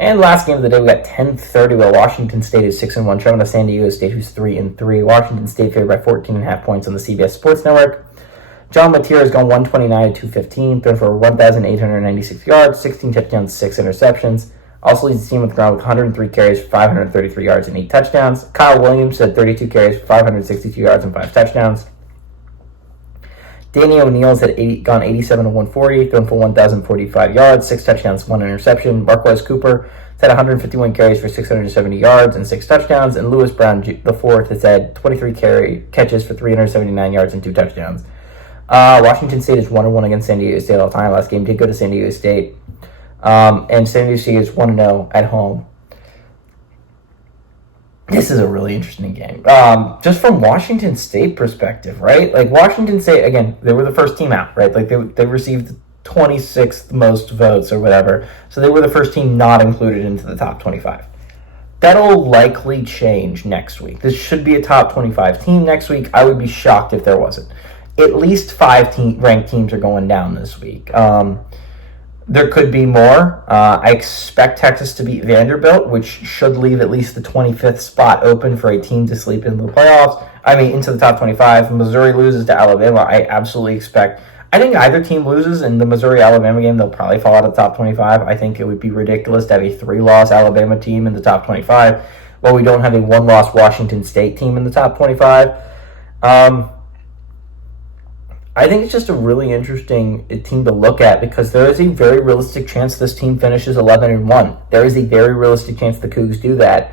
And last game of the day, we got 10:30, where Washington State is 6-1, traveling to San Diego State, who's 3-3. Washington State favored by 14.5 points on the CBS Sports Network. John Mateer has gone 129 to 215, thrown for 1,896 yards, 16 touchdowns, 6 interceptions. Also leads the team with ground with 103 carries for 533 yards and 8 touchdowns. Kyle Williams had 32 carries for 562 yards and 5 touchdowns. Danny O'Neill's had gone 87 to 140, thrown for 1,045 yards, 6 touchdowns, 1 interception. Marquez Cooper has had 151 carries for 670 yards and 6 touchdowns. And Lewis Brown IV has had 23 catches for 379 yards and 2 touchdowns. Washington State is 1-1 against San Diego State all time. Last game did go to San Diego State. And San Diego State is 1-0 at home. This is a really interesting game. Just from Washington State perspective, right? Like, Washington State, again, they were the first team out, right? Like, they received 26th most votes or whatever. So they were the first team not included into the top 25. That'll likely change next week. This should be a top 25 team next week. I would be shocked if there wasn't. At least 5 ranked teams are going down this week. There could be more. I expect Texas to beat Vanderbilt, which should leave at least the 25th spot open for a team to sleep into the playoffs. Into the top 25. If Missouri loses to Alabama, I absolutely expect. I think either team loses in the Missouri-Alabama game, they'll probably fall out of the top 25. I think it would be ridiculous to have a 3-loss Alabama team in the top 25, while we don't have a 1-loss Washington State team in the top 25. I think it's just a really interesting team to look at, because there is a very realistic chance this team finishes 11-1. There is a very realistic chance the Cougs do that.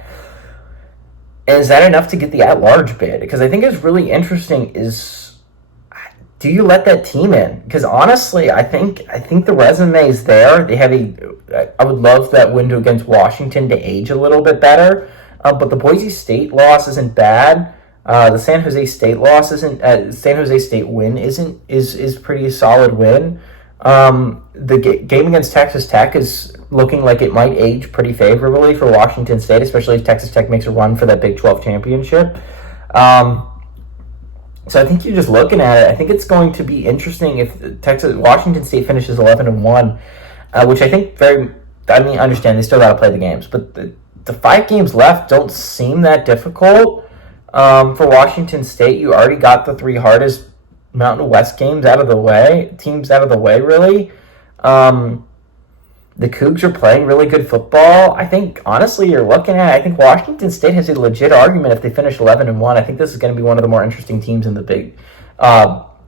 And is that enough to get the at-large bid? Because I think it's really interesting is, do you let that team in? Because honestly, I think the resume is there. They have I would love that window against Washington to age a little bit better. But the Boise State loss isn't bad. The San Jose State loss isn't. San Jose State win is pretty solid win. The game against Texas Tech is looking like it might age pretty favorably for Washington State, especially if Texas Tech makes a run for that Big 12 championship. So I think you're just looking at it. I think it's going to be interesting if Washington State finishes 11-1, which I think understand they still got to play the games, but the 5 games left don't seem that difficult. For Washington State, you already got the 3 hardest Mountain West teams out of the way, really. The Cougs are playing really good football. I think, honestly, I think Washington State has a legit argument if they finish 11-1. I think this is going to be one of the more interesting teams in the Big,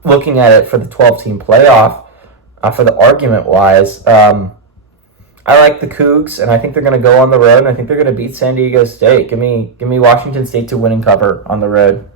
looking at it for the 12-team playoff, for the argument-wise. I like the Cougs, and I think they're going to go on the road, and I think they're going to beat San Diego State. Give me Washington State to win and cover on the road.